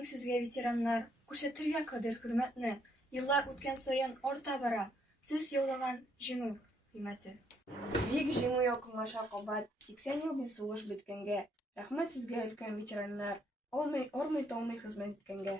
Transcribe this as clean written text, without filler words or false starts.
Рахмат sizge ветеранlar. Күрсәтергә кадәр хөрмәтне. Еллар үткән саен арта бара. Сез яулаган җиңү кыйммәте. Бик җиңү якынлаша кабат. 80 ел без сугыш беткәнгә. Рәхмәт сезгә өлкән ветераннар. Ормый-томый хезмәт иткәнгә.